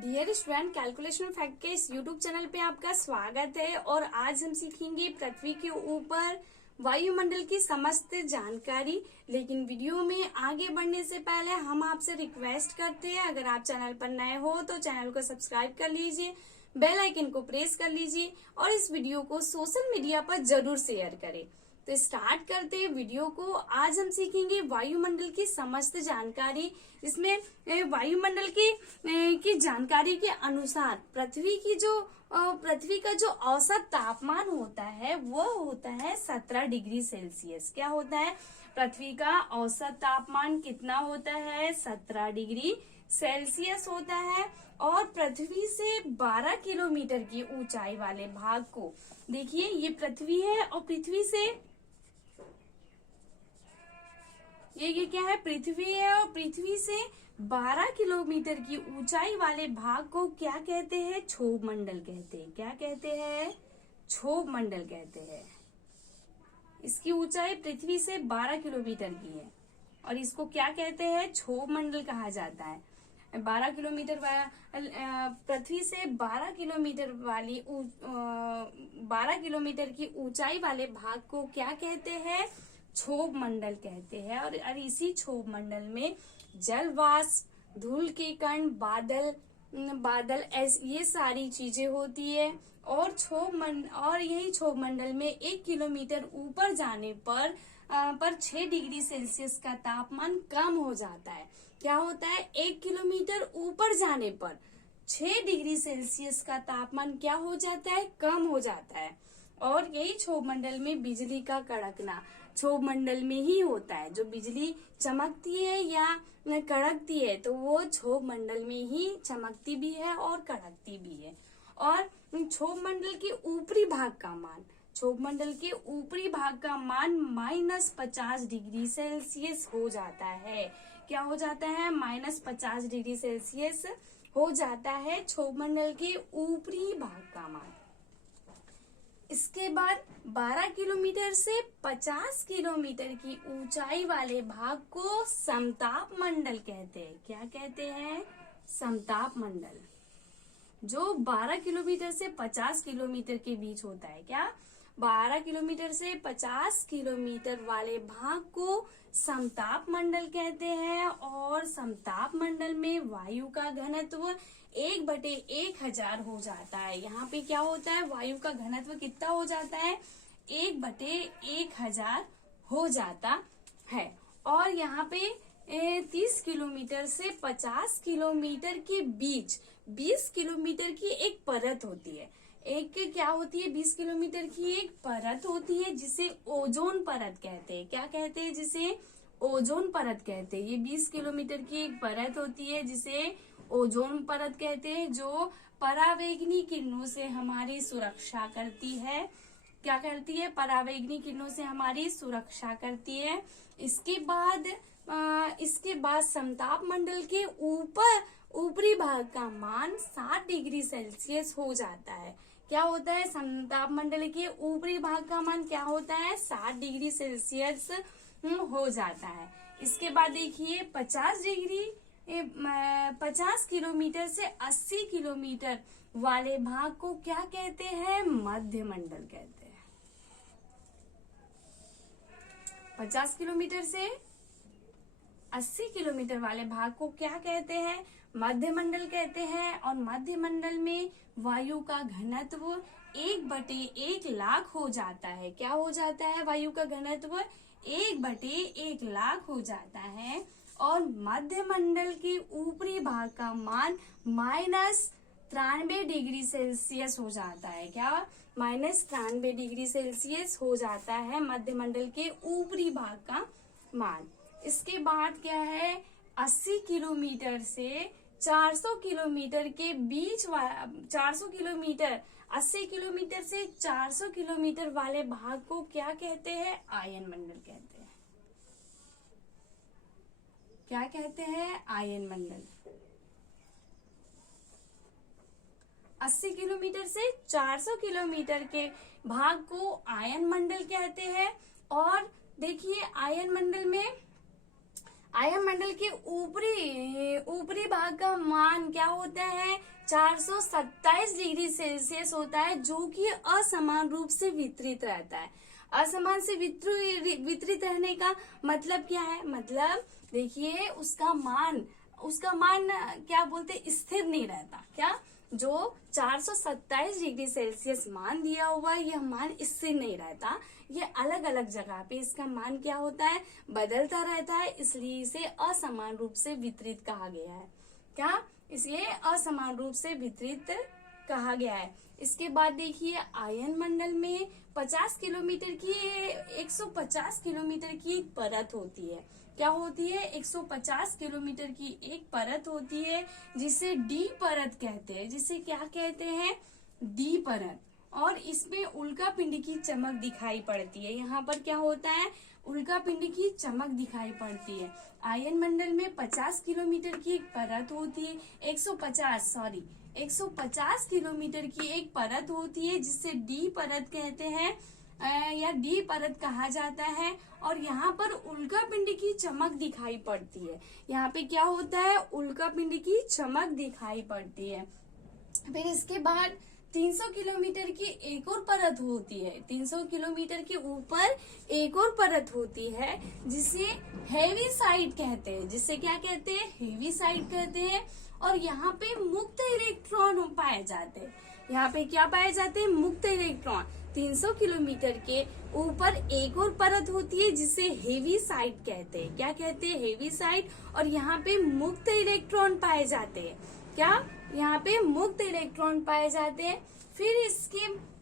Dear student, calculation fact के इस YouTube channel पे आपका स्वागत है। और आज हम सीखेंगे पृथ्वी के ऊपर वायुमंडल की समस्त जानकारी। लेकिन वीडियो में आगे बढ़ने से पहले हम आपसे रिक्वेस्ट करते हैं, अगर आप चैनल पर नए हो तो चैनल को सब्सक्राइब कर लीजिए, बेल आइकन को प्रेस कर लीजिए और इस वीडियो को सोशल मीडिया पर जरूर शेयर करें। तो स्टार्ट करते हैं वीडियो को। आज हम सीखेंगे वायुमंडल की समस्त जानकारी। इसमें वायुमंडल की जानकारी के अनुसार पृथ्वी का जो औसत तापमान होता है वो होता है 17 डिग्री सेल्सियस। क्या होता है? पृथ्वी का औसत तापमान कितना होता है? 17 डिग्री सेल्सियस होता है। और पृथ्वी से 12 किलोमीटर की ऊंचाई वाले भाग को देखिए, ये पृथ्वी है और पृथ्वी से ये क्या है? पृथ्वी है और पृथ्वी से 12 किलोमीटर की ऊंचाई वाले भाग को क्या कहते हैं? क्षोभ मंडल कहते हैं। क्या कहते हैं? क्षोभ मंडल कहते हैं। इसकी ऊंचाई पृथ्वी से 12 किलोमीटर की है और इसको क्या कहते हैं? क्षोभ मंडल कहा जाता है। 12 किलोमीटर पृथ्वी से 12 किलोमीटर वाली 12 किलोमीटर की ऊंचाई वाले भाग को क्या कहते हैं? क्षोभ मंडल कहते हैं। और इसी क्षोभ मंडल में जल वाष्प, धूल के कण, बादल ये सारी चीजें होती है। और यही क्षोभ मंडल में 1 किलोमीटर ऊपर जाने पर 6 डिग्री सेल्सियस का तापमान कम हो जाता है। क्या होता है? 1 किलोमीटर ऊपर जाने पर 6 डिग्री सेल्सियस का तापमान क्या हो जाता है? कम हो जाता है। और यही क्षोभ मंडल में बिजली का कड़कना क्षोभ मंडल में ही होता है। जो बिजली चमकती है या कड़कती है तो वो क्षोभ मंडल में ही चमकती भी है और कड़कती भी है। और क्षोभ मंडल के ऊपरी भाग का मान -50 डिग्री सेल्सियस हो जाता है। क्या हो जाता है? -50 डिग्री सेल्सियस हो जाता है क्षोभ मंडल के ऊपरी भाग का मान। इसके बाद 12 किलोमीटर से 50 किलोमीटर की ऊंचाई वाले भाग को समताप मंडल कहते हैं। क्या कहते हैं? समताप मंडल। जो 12 किलोमीटर से 50 किलोमीटर के बीच होता है। क्या? 12 किलोमीटर से 50 किलोमीटर वाले भाग को समताप मंडल कहते हैं। और समताप मंडल में वायु का घनत्व 1/1000 हो जाता है। यहाँ पे क्या होता है? वायु का घनत्व कितना हो जाता है? 1/1000 हो जाता है। और यहाँ पे 30 किलोमीटर से 50 किलोमीटर के बीच 20 किलोमीटर की एक परत होती है। क्या होती है? 20 किलोमीटर की एक परत होती है जिसे ओजोन परत कहते हैं। क्या कहते हैं? जिसे ओजोन परत कहते हैं। ये 20 किलोमीटर की एक परत होती है जिसे ओजोन परत कहते हैं, जो परावैंगनी किरणों से हमारी सुरक्षा करती है। क्या करती है? परावैंगनी किरणों से हमारी सुरक्षा करती है। इसके बाद समताप मंडल के ऊपरी भाग का मान 60 डिग्री सेल्सियस हो जाता है। क्या होता है? समताप मंडल के ऊपरी भाग का मान क्या होता है? 60 डिग्री सेल्सियस हो जाता है। इसके बाद देखिए 50 किलोमीटर से 80 किलोमीटर वाले भाग को क्या कहते हैं? मध्य मंडल कहते हैं। 50 किलोमीटर से 80 किलोमीटर वाले भाग को क्या कहते हैं? मध्य मंडल कहते हैं। और मध्य मंडल में वायु का घनत्व 1/100000 हो जाता है। क्या हो जाता है? वायु का घनत्व 1/100000 हो जाता है। और मध्य मंडल के ऊपरी भाग का मान -93 डिग्री सेल्सियस हो जाता है। क्या? -93 डिग्री सेल्सियस हो जाता है मध्य मंडल के ऊपरी भाग का मान। इसके बाद क्या है? 80 किलोमीटर से 400 किलोमीटर के बीच 80 किलोमीटर से 400 किलोमीटर वाले भाग को क्या कहते हैं? आयन मंडल कहते हैं। क्या कहते हैं? आयन मंडल। 80 किलोमीटर से 400 किलोमीटर के भाग को आयन मंडल कहते हैं। और देखिए आयन मंडल के ऊपरी भाग का मान क्या होता है? 427 डिग्री सेल्सियस होता है, जो कि असमान रूप से वितरित रहता है। असमान से वितरित रहने का मतलब क्या है? मतलब देखिए उसका मान क्या बोलते, स्थिर नहीं रहता। क्या? जो 427 डिग्री सेल्सियस मान दिया हुआ है, यह मान स्थिर नहीं रहता। ये अलग अलग जगह पे इसका मान क्या होता है? बदलता रहता है, इसलिए इसे असमान रूप से वितरित कहा गया है। क्या? इसलिए असमान रूप से वितरित कहा गया है। इसके बाद देखिए आयन मंडल में 150 किलोमीटर की एक परत होती है। क्या होती है? 150 किलोमीटर की एक परत होती है, जिसे डी परत कहते हैं। जिसे क्या कहते हैं? डी परत। और इसमें उल्कापिंड की चमक दिखाई पड़ती है। यहाँ पर क्या होता है? उल्कापिंड की चमक दिखाई पड़ती है। आयन मंडल में 50 किलोमीटर की एक परत होती है, 150 किलोमीटर की एक परत होती है, जिसे डी परत कहते हैं या डी परत कहा जाता है। और यहाँ पर उल्कापिंड की चमक दिखाई पड़ती है। यहाँ पे क्या होता है? उल्कापिंड की चमक दिखाई पड़ती है। फिर इसके बाद 300 किलोमीटर की एक और परत होती है। 300 किलोमीटर के ऊपर एक और परत होती है, जिसे हेवी साइड कहते हैं। जिसे क्या कहते हैं? हेवी साइड कहते हैं। और यहाँ पे मुक्त इलेक्ट्रॉन पाए जाते हैं। यहाँ पे क्या पाए जाते हैं? मुक्त इलेक्ट्रॉन। 300 किलोमीटर के ऊपर एक और परत होती है, जिसे हेवी साइड कहते हैं। क्या कहते हैं? Heavy side. और यहाँ पे मुक्त इलेक्ट्रॉन पाए जाते हैं। क्या? यहाँ पे मुक्त इलेक्ट्रॉन पाए जाते हैं। फिर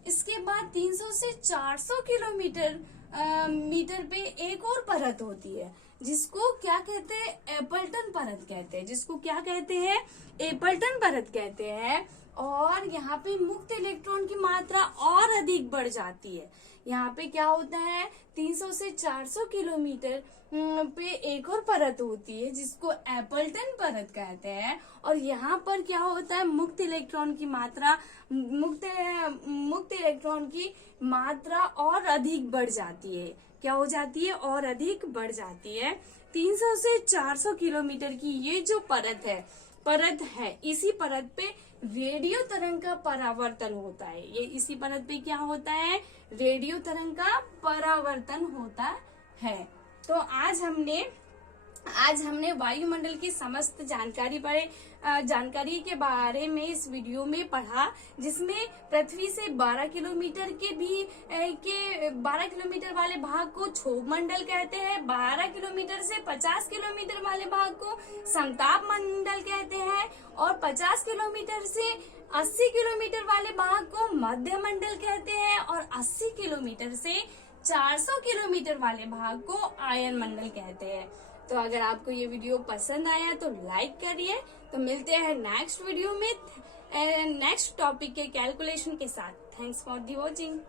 इसके बाद 300 से 400 मीटर पे एक और परत होती है, जिसको क्या कहते हैं? एपल्टन परत कहते हैं। जिसको क्या कहते हैं? एपल्टन परत कहते हैं। और यहाँ पे मुक्त इलेक्ट्रॉन की मात्रा और अधिक बढ़ जाती है। यहाँ पे क्या होता है? 300 से 400 किलोमीटर पे एक और परत होती है, जिसको एपल्टन परत कहते हैं। और यहाँ पर क्या होता है? मुक्त इलेक्ट्रॉन की मात्रा और अधिक बढ़ जाती है। क्या हो जाती है? और अधिक बढ़ जाती है। 300 से 400 किलोमीटर की ये जो परत है, इसी परत पे रेडियो तरंग का परावर्तन होता है। ये इसी परत पे क्या होता है? रेडियो तरंग का परावर्तन होता है। तो आज हमने वायुमंडल की समस्त जानकारी के बारे में इस वीडियो में पढ़ा, जिसमें पृथ्वी से 12 किलोमीटर के 12 किलोमीटर वाले भाग को क्षोभ मंडल कहते हैं। 12 किलोमीटर से 50 किलोमीटर वाले भाग को समताप मंडल कहते हैं। और 50 किलोमीटर से 80 किलोमीटर वाले भाग को मध्य मंडल कहते हैं। और 80 किलोमीटर से 400 किलोमीटर वाले भाग को आयन मंडल कहते हैं। तो अगर आपको ये वीडियो पसंद आया तो लाइक करिए। तो मिलते हैं नेक्स्ट वीडियो में नेक्स्ट टॉपिक के कैलकुलेशन के साथ। Thanks for the watching.